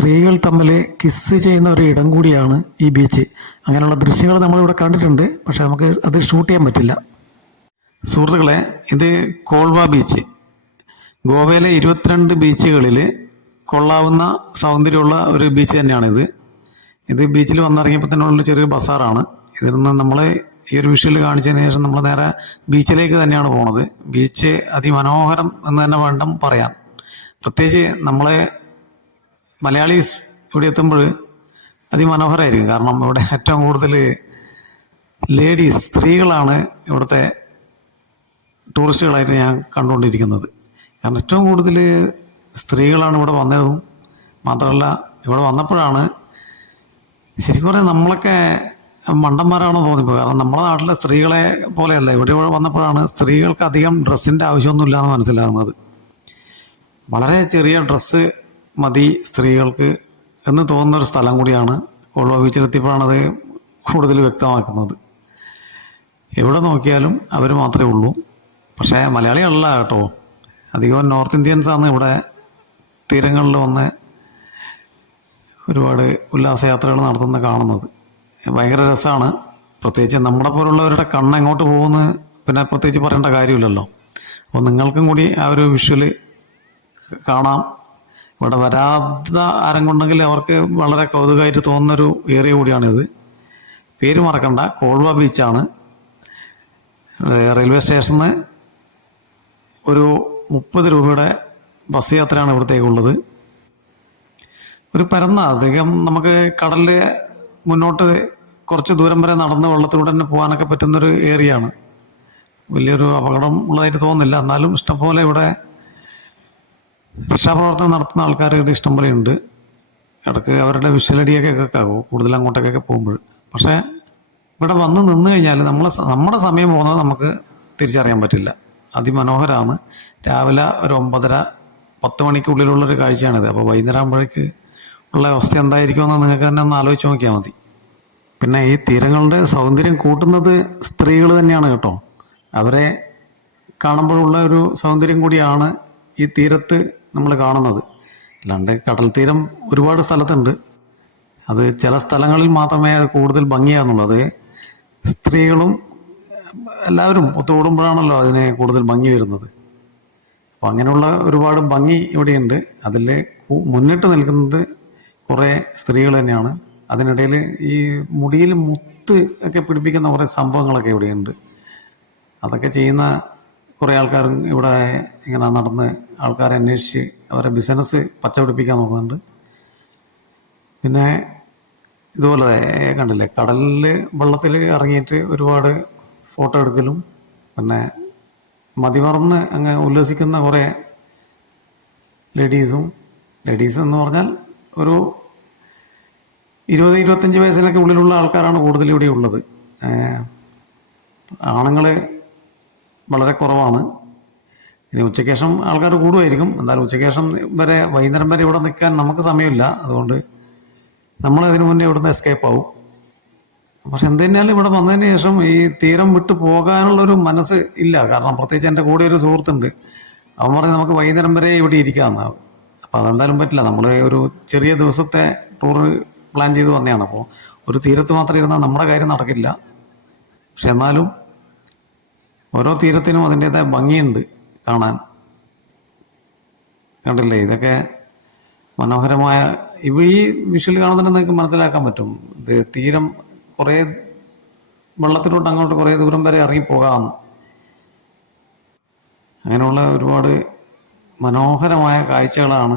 സ്ത്രീകൾ തമ്മിൽ കിസ് ചെയ്യുന്ന ഒരു ഇടം കൂടിയാണ് ഈ ബീച്ച് അങ്ങനെയുള്ള ദൃശ്യങ്ങൾ നമ്മളിവിടെ കണ്ടിട്ടുണ്ട് പക്ഷെ നമുക്ക് അത് ഷൂട്ട് ചെയ്യാൻ പറ്റില്ല. സുഹൃത്തുക്കളെ ഇത് കോൾവ ബീച്ച് ഗോവയിലെ ഇരുപത്തിരണ്ട് ബീച്ചുകളിൽ കൊള്ളാവുന്ന സൗന്ദര്യമുള്ള ഒരു ബീച്ച് തന്നെയാണിത്. ഇത് ബീച്ചിൽ വന്നിറങ്ങിയപ്പോൾ തന്നെ ഉള്ള ചെറിയ ബസാറാണ്. ഇതിൽ നിന്ന് നമ്മൾ ഈ ഒരു വിഷയിൽ കാണിച്ചതിന് ശേഷം നമ്മൾ നേരെ ബീച്ചിലേക്ക് തന്നെയാണ് പോണത്. ബീച്ച് അതിമനോഹരം എന്ന് തന്നെ വേണ്ട പറയാം പ്രത്യേകിച്ച് നമ്മളെ മലയാളീസ് ഇവിടെ എത്തുമ്പോൾ അതിമനോഹരമായിരിക്കും കാരണം ഇവിടെ ഏറ്റവും കൂടുതൽ ലേഡീസ് സ്ത്രീകളാണ് ഇവിടുത്തെ ടൂറിസ്റ്റുകളായിട്ട് ഞാൻ കണ്ടുകൊണ്ടിരിക്കുന്നത്. കാരണം ഏറ്റവും കൂടുതൽ സ്ത്രീകളാണ് ഇവിടെ വന്നതും മാത്രമല്ല ഇവിടെ വന്നപ്പോഴാണ് ശരിക്കും പറഞ്ഞാൽ നമ്മളൊക്കെ മണ്ടന്മാരാണോ തോന്നിപ്പോൾ കാരണം നമ്മുടെ നാട്ടിലെ സ്ത്രീകളെ പോലെയല്ല. ഇവിടെ ഇവിടെ വന്നപ്പോഴാണ് സ്ത്രീകൾക്ക് അധികം ഡ്രസ്സിന്റെ ആവശ്യമൊന്നുമില്ല എന്ന് മനസ്സിലാകുന്നത്. വളരെ ചെറിയ ഡ്രസ്സ് മതി സ്ത്രീകൾക്ക് എന്ന് തോന്നുന്ന ഒരു സ്ഥലം കൂടിയാണ് കോൾവ ബീച്ചിലെത്തിയപ്പോഴാണ് അത് കൂടുതൽ വ്യക്തമാക്കുന്നത്. എവിടെ നോക്കിയാലും അവർ മാത്രമേ ഉള്ളൂ. പക്ഷേ മലയാളികളല്ല കേട്ടോ. അധികം നോർത്ത് ഇന്ത്യൻസാണ് ഇവിടെ തീരങ്ങളിൽ വന്ന് ഒരുപാട് ഉല്ലാസയാത്രകൾ നടത്തുന്ന കാണുന്നത്. ഭയങ്കര രസമാണ് പ്രത്യേകിച്ച് നമ്മുടെ പോലുള്ളവരുടെ കണ്ണ് എങ്ങോട്ട് പോകുമെന്ന് പിന്നെ പ്രത്യേകിച്ച് പറയേണ്ട കാര്യമില്ലല്ലോ. അപ്പോൾ നിങ്ങൾക്കും കൂടി ആ ഒരു വിഷ്വൽ കാണാം. ഇവിടെ വരാത്ത ആരും കൊണ്ടെങ്കിൽ അവർക്ക് വളരെ കൗതുകമായിട്ട് തോന്നുന്നൊരു ഏരിയ കൂടിയാണിത്. പേര് മറക്കണ്ട. കോൾവ ബീച്ചാണ് റെയിൽവേ സ്റ്റേഷനിൽ നിന്ന് ഒരു മുപ്പത് രൂപയുടെ ബസ് യാത്രയാണ് ഇവിടത്തേക്കുള്ളത്. ഒരു പരന്ന അധികം നമുക്ക് കടലിൽ മുന്നോട്ട് കുറച്ച് ദൂരം വരെ നടന്ന് വെള്ളത്തിലൂടെ തന്നെ പോകാനൊക്കെ പറ്റുന്നൊരു ഏരിയയാണ് വലിയൊരു അപകടം ഉള്ളതായിട്ട് തോന്നുന്നില്ല. എന്നാലും ഇഷ്ടംപോലെ ഇവിടെ രക്ഷാപ്രവർത്തനം നടത്തുന്ന ആൾക്കാർ ഇവിടെ ഇഷ്ടംപോലെ ഉണ്ട്. ഇടയ്ക്ക് അവരുടെ വിഷലടിയൊക്കെ കേൾക്കാവും. കൂടുതൽ അങ്ങോട്ടേക്കൊക്കെ പോകുമ്പോൾ. പക്ഷേ ഇവിടെ വന്ന് നിന്ന് കഴിഞ്ഞാൽ നമ്മൾ നമ്മുടെ സമയം പോകുന്നത് നമുക്ക് തിരിച്ചറിയാൻ പറ്റില്ല. അതിമനോഹരമാണ് രാവിലെ ഒരു ഒമ്പതര പത്ത് മണിക്കുള്ളിലുള്ളൊരു കാഴ്ചയാണിത്. അപ്പോൾ വൈകുന്നേരം ആകുമ്പോഴേക്ക് ഉള്ള അവസ്ഥ എന്തായിരിക്കുമെന്ന് നിങ്ങൾക്ക് തന്നെ ഒന്ന് ആലോചിച്ച് നോക്കിയാൽ മതി. പിന്നെ ഈ തീരങ്ങളുടെ സൗന്ദര്യം കൂട്ടുന്നത് സ്ത്രീകൾ തന്നെയാണ് കേട്ടോ. അവരെ കാണുമ്പോഴുള്ള ഒരു സൗന്ദര്യം കൂടിയാണ് ഈ തീരത്ത് നമ്മൾ കാണുന്നത്. അല്ലാണ്ട് കടൽ തീരം ഒരുപാട് സ്ഥലത്തുണ്ട്. അത് ചില സ്ഥലങ്ങളിൽ മാത്രമേ അത് കൂടുതൽ ഭംഗിയാകുന്നുള്ളൂ. അത് സ്ത്രീകളും എല്ലാവരും ഒത്തുകൂടുമ്പോഴാണല്ലോ അതിനെ കൂടുതൽ ഭംഗി വരുന്നത്. അപ്പം അങ്ങനെയുള്ള ഒരുപാട് ഭംഗി ഇവിടെയുണ്ട്. അതിൽ മുന്നിട്ട് നിൽക്കുന്നത് കുറേ സ്ത്രീകൾ തന്നെയാണ്. അതിനിടയിൽ ഈ മുടിയിൽ മുത്ത് ഒക്കെ പിടിപ്പിക്കുന്ന കുറേ സംഭവങ്ങളൊക്കെ ഇവിടെയുണ്ട്. അതൊക്കെ ചെയ്യുന്ന കുറേ ആൾക്കാർ ഇവിടെ ഇങ്ങനെ നടന്ന് ആൾക്കാരെ അന്വേഷിച്ച് അവരെ ബിസിനസ് പച്ചപിടിപ്പിക്കാൻ നോക്കുന്നുണ്ട്. പിന്നെ ഇതുപോലെ കണ്ടില്ലേ കടലിൽ വെള്ളത്തിൽ ഇറങ്ങിയിട്ട് ഒരുപാട് ഫോട്ടോ എടുക്കലും പിന്നെ മതിമറന്ന് അങ്ങ് ഉല്ലസിക്കുന്ന കുറേ ലേഡീസും ലേഡീസ് എന്ന് പറഞ്ഞാൽ ഒരു ഇരുപത് ഇരുപത്തഞ്ച് വയസ്സിനൊക്കെ ഉള്ളിലുള്ള ആൾക്കാരാണ് കൂടുതൽ ഇവിടെ ഉള്ളത്. ആണുങ്ങൾ വളരെ കുറവാണ്. ഇനി ഉച്ചയ്ക്ക് ആൾക്കാർ കൂടുമായിരിക്കും. എന്തായാലും ഉച്ചയ്ക്ക് വരെ വൈകുന്നേരം വരെ ഇവിടെ നിൽക്കാൻ നമുക്ക് സമയമില്ല. അതുകൊണ്ട് നമ്മൾ അതിനു മുന്നേ ഇവിടുന്ന് എസ്കേപ്പ് ആവും. പക്ഷെ എന്തുതന്നെയാലും ഇവിടെ വന്നതിന് ശേഷം ഈ തീരം വിട്ടു പോകാനുള്ളൊരു മനസ്സ് ഇല്ല. കാരണം പ്രത്യേകിച്ച് എന്റെ കൂടെ ഒരു സുഹൃത്തുണ്ട്. അവൻ പറഞ്ഞ് നമുക്ക് വൈകുന്നേരം വരെ ഇവിടെ ഇരിക്കാമെന്നാവും അപ്പം അതെന്തായാലും പറ്റില്ല. നമ്മൾ ഒരു ചെറിയ ദിവസത്തെ ടൂർ പ്ലാൻ ചെയ്ത് വന്നതാണ്. അപ്പോൾ ഒരു തീരത്ത് മാത്രം ഇരുന്നാൽ നമ്മുടെ കാര്യം നടക്കില്ല. പക്ഷെ എന്നാലും ഓരോ തീരത്തിനും അതിന്റെതായ ഭംഗിയുണ്ട് കാണാൻ. കണ്ടില്ലേ? ഇതൊക്കെ മനോഹരമായ ഇവ ഈ വിഷ്വൽ കാണുന്നതിന് നിങ്ങൾക്ക് മനസ്സിലാക്കാൻ പറ്റും. ഇത് തീരം കുറേ വെള്ളത്തിലോട്ട് അങ്ങോട്ട് കുറേ ദൂരം വരെ ഇറങ്ങിപ്പോകാമെന്ന് അങ്ങനെയുള്ള ഒരുപാട് മനോഹരമായ കാഴ്ചകളാണ്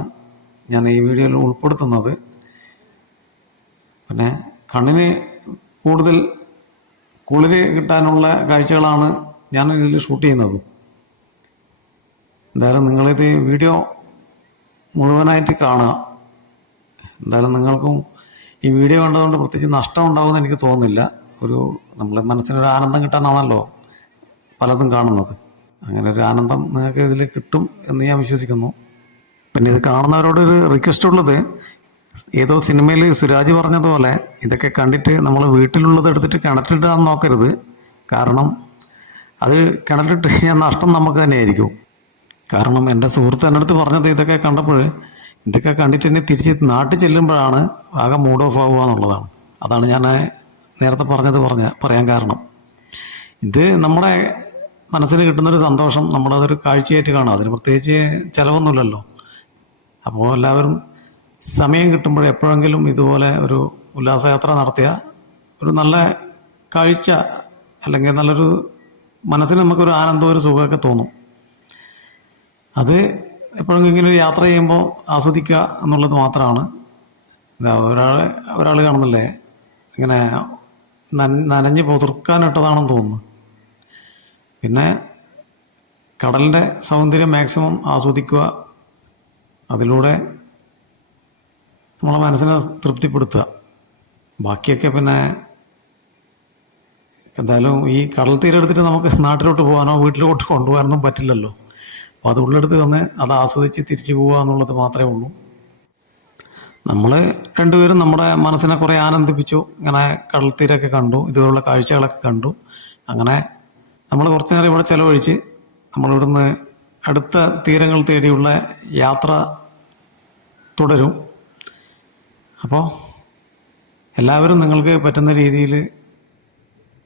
ഞാൻ ഈ വീഡിയോയിൽ ഉൾപ്പെടുത്തുന്നത്. പിന്നെ കണ്ണിന് കൂടുതൽ കുളിര് കിട്ടാനുള്ള കാഴ്ചകളാണ് ഞാൻ ഇതിൽ ഷൂട്ട് ചെയ്യുന്നത്. എന്തായാലും നിങ്ങളിത് വീഡിയോ മുഴുവനായിട്ട് കാണുക. എന്തായാലും നിങ്ങൾക്കും ഈ വീഡിയോ കണ്ടതുകൊണ്ട് പ്രത്യേകിച്ച് നഷ്ടം ഉണ്ടാകുമെന്ന് എനിക്ക് തോന്നുന്നില്ല. ഒരു നമ്മളെ മനസ്സിനൊരു ആനന്ദം കിട്ടാനാണല്ലോ പലതും കാണുന്നത്. അങ്ങനെ ഒരു ആനന്ദം നിങ്ങൾക്ക് ഇതിൽ കിട്ടും എന്ന് ഞാൻ വിശ്വസിക്കുന്നു. പിന്നെ ഇത് കാണുന്നവരോട് ഒരു റിക്വസ്റ്റ് ഉള്ളത് ഏതോ സിനിമയിൽ സുരാജ് പറഞ്ഞതുപോലെ ഇതൊക്കെ കണ്ടിട്ട് നമ്മൾ വീട്ടിലുള്ളത് എടുത്തിട്ട് കിണറ്റിലിടാൻ നോക്കരുത്. കാരണം അത് കിണറ്റിട്ട് കഴിഞ്ഞാൽ നഷ്ടം നമുക്ക് തന്നെയായിരിക്കും. കാരണം എന്റെ സുഹൃത്ത് എന്റെ അടുത്ത് പറഞ്ഞത് ഇതൊക്കെ കണ്ടപ്പോൾ ഇതൊക്കെ കണ്ടിട്ട് തന്നെ തിരിച്ച് നാട്ടിൽ ചെല്ലുമ്പോഴാണ് ആകെ മൂഡ് ഓഫ് ആവുക എന്നുള്ളതാണ്. അതാണ് ഞാൻ നേരത്തെ പറഞ്ഞത് പറഞ്ഞ പറയാൻ കാരണം. ഇത് നമ്മുടെ മനസ്സിന് കിട്ടുന്നൊരു സന്തോഷം നമ്മളതൊരു കാഴ്ചയായിട്ട് കാണാം അതിന് പ്രത്യേകിച്ച് ചിലവൊന്നുമില്ലല്ലോ. അപ്പോൾ എല്ലാവരും സമയം കിട്ടുമ്പോൾ എപ്പോഴെങ്കിലും ഇതുപോലെ ഒരു ഉല്ലാസയാത്ര നടത്തിയ ഒരു നല്ല കാഴ്ച അല്ലെങ്കിൽ നല്ലൊരു മനസ്സിന് നമുക്കൊരു ആനന്ദം ഒരു സുഖമൊക്കെ തോന്നും. അത് എപ്പോഴെങ്കിലും യാത്ര ചെയ്യുമ്പോൾ ആസ്വദിക്കുക എന്നുള്ളത് മാത്രമാണ്. ഒരാൾ ഒരാൾ കാണുന്നില്ലേ? ഇങ്ങനെ നന- നനഞ്ഞ് പുതിർക്കാനിട്ടതാണെന്ന് തോന്നുന്നു. പിന്നെ കടലിന്റെ സൗന്ദര്യം മാക്സിമം ആസ്വദിക്കുക അതിലൂടെ നമ്മളെ മനസ്സിനെ തൃപ്തിപ്പെടുത്തുക. ബാക്കിയൊക്കെ പിന്നെ എന്തായാലും ഈ കടൽ തീരം എടുത്തിട്ട് നമുക്ക് നാട്ടിലോട്ട് പോകാനോ വീട്ടിലോട്ട് കൊണ്ടുപോകാനൊന്നും പറ്റില്ലല്ലോ. അപ്പോൾ അത് ഉള്ളെടുത്ത് വന്ന് അത് ആസ്വദിച്ച് തിരിച്ചു പോവുക എന്നുള്ളത് മാത്രമേ ഉള്ളൂ. നമ്മൾ രണ്ടുപേരും നമ്മുടെ മനസ്സിനെ കുറേ ആനന്ദിപ്പിച്ചു. ഇങ്ങനെ കടൽ തീരമൊക്കെ കണ്ടു. ഇതുപോലുള്ള കാഴ്ചകളൊക്കെ കണ്ടു. അങ്ങനെ നമ്മൾ കുറച്ച് നേരം ഇവിടെ ചിലവഴിച്ച് നമ്മളിവിടുന്ന് അടുത്ത തീരങ്ങൾ തേടിയുള്ള യാത്ര തുടരും. അപ്പോൾ എല്ലാവരും നിങ്ങൾക്ക് പറ്റുന്ന രീതിയിൽ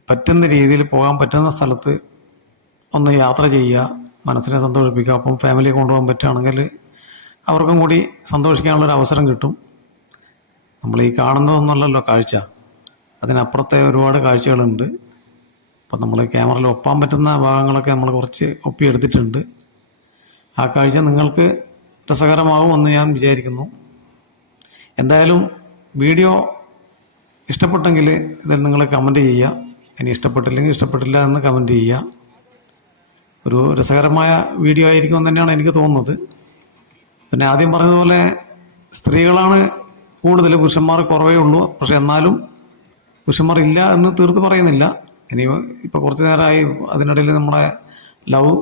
പറ്റുന്ന രീതിയിൽ പോകാൻ പറ്റുന്ന സ്ഥലത്ത് ഒന്ന് യാത്ര ചെയ്യുക മനസ്സിനെ സന്തോഷിപ്പിക്കുക അപ്പം ഫാമിലിയെ കൊണ്ടുപോകാൻ പറ്റുകയാണെങ്കിൽ അവർക്കും കൂടി സന്തോഷിക്കാനുള്ളൊരു അവസരം കിട്ടും. നമ്മൾ ഈ കാണുന്നതൊന്നുമല്ലല്ലോ കാഴ്ച. അതിനപ്പുറത്തെ ഒരുപാട് കാഴ്ചകളുണ്ട്. അപ്പം നമ്മൾ ക്യാമറയിൽ ഒപ്പാൻ പറ്റുന്ന ഭാഗങ്ങളൊക്കെ നമ്മൾ കുറച്ച് ഒപ്പിയെടുത്തിട്ടുണ്ട് ആ കാഴ്ച നിങ്ങൾക്ക് രസകരമാവുമെന്ന് ഞാൻ വിചാരിക്കുന്നു. എന്തായാലും വീഡിയോ ഇഷ്ടപ്പെട്ടെങ്കിൽ ഇതിൽ നിങ്ങൾ കമന്റ് ചെയ്യുക. ഇനി ഇഷ്ടപ്പെട്ടില്ലെങ്കിൽ ഇഷ്ടപ്പെട്ടില്ല എന്ന് കമന്റ് ചെയ്യുക. ഒരു രസകരമായ വീഡിയോ ആയിരിക്കും തന്നെയാണ് എനിക്ക് തോന്നുന്നത്. പിന്നെ ആദ്യം പറഞ്ഞതുപോലെ സ്ത്രീകളാണ് കൂടുതൽ പുരുഷന്മാർ കുറവേ ഉള്ളൂ. പക്ഷെ എന്നാലും പുരുഷന്മാർ ഇല്ല എന്ന് തീർത്ത് പറയുന്നില്ല. ഇനി ഇപ്പോൾ കുറച്ച് നേരമായി അതിനിടയിൽ നമ്മുടെ ലവ്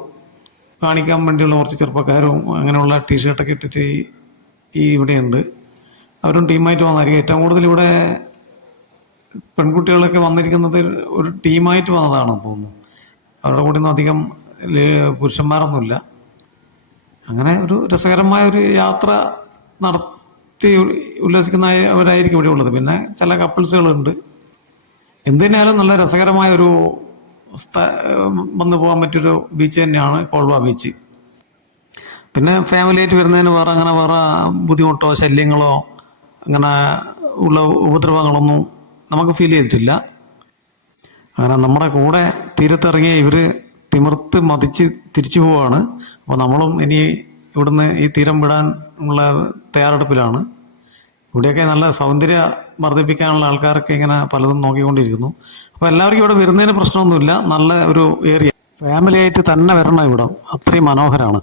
കാണിക്കാൻ വേണ്ടിയുള്ള കുറച്ച് ചെറുപ്പക്കാരും അങ്ങനെയുള്ള ടീഷർട്ടൊക്കെ ഇട്ടിട്ട് ഈ ഇവിടെയുണ്ട്. അവരും ടീമായിട്ട് വന്നായിരിക്കും ഏറ്റവും കൂടുതൽ ഇവിടെ പെൺകുട്ടികളൊക്കെ വന്നിരിക്കുന്നത് ഒരു ടീമായിട്ട് വന്നതാണെന്ന് തോന്നുന്നു. അവരുടെ കൂടെ ഒന്നും അധികം പുരുഷന്മാരൊന്നുമില്ല. അങ്ങനെ ഒരു രസകരമായ ഒരു യാത്ര നടത്തി ഉല്ലസിക്കുന്നവരായിരിക്കും ഇവിടെ ഉള്ളത്. പിന്നെ ചില കപ്പിൾസുകളുണ്ട്. എന്തിനാലും നല്ല രസകരമായ ഒരു വന്നു പോകാൻ പറ്റിയൊരു ബീച്ച് തന്നെയാണ് കോൾവ ബീച്ച്. പിന്നെ ഫാമിലിയായിട്ട് വരുന്നതിന് വേറെ അങ്ങനെ വേറെ ബുദ്ധിമുട്ടോ ശല്യങ്ങളോ അങ്ങനെ ഉള്ള ഉപദ്രവങ്ങളൊന്നും നമുക്ക് ഫീൽ ചെയ്തിട്ടില്ല. അങ്ങനെ നമ്മുടെ കൂടെ തീരത്തിറങ്ങിയ ഇവർ തിമിർത്ത് മതിച്ച് തിരിച്ചു പോവാണ്. അപ്പോൾ നമ്മളും ഇനി ഇവിടുന്ന് ഈ തീരം വിടാൻ ഉള്ള തയ്യാറെടുപ്പിലാണ്. ഇവിടെയൊക്കെ നല്ല സൗന്ദര്യ വർദ്ധിപ്പിക്കാനുള്ള ആൾക്കാരൊക്കെ ഇങ്ങനെ പലതും നോക്കിക്കൊണ്ടിരിക്കുന്നു. അപ്പോൾ എല്ലാവർക്കും ഇവിടെ വരുന്നതിന് പ്രശ്നമൊന്നുമില്ല. നല്ല ഒരു ഏരിയ ഫാമിലിയായിട്ട് തന്നെ വരണം ഇവിടെ. അത്രയും മനോഹരമാണ്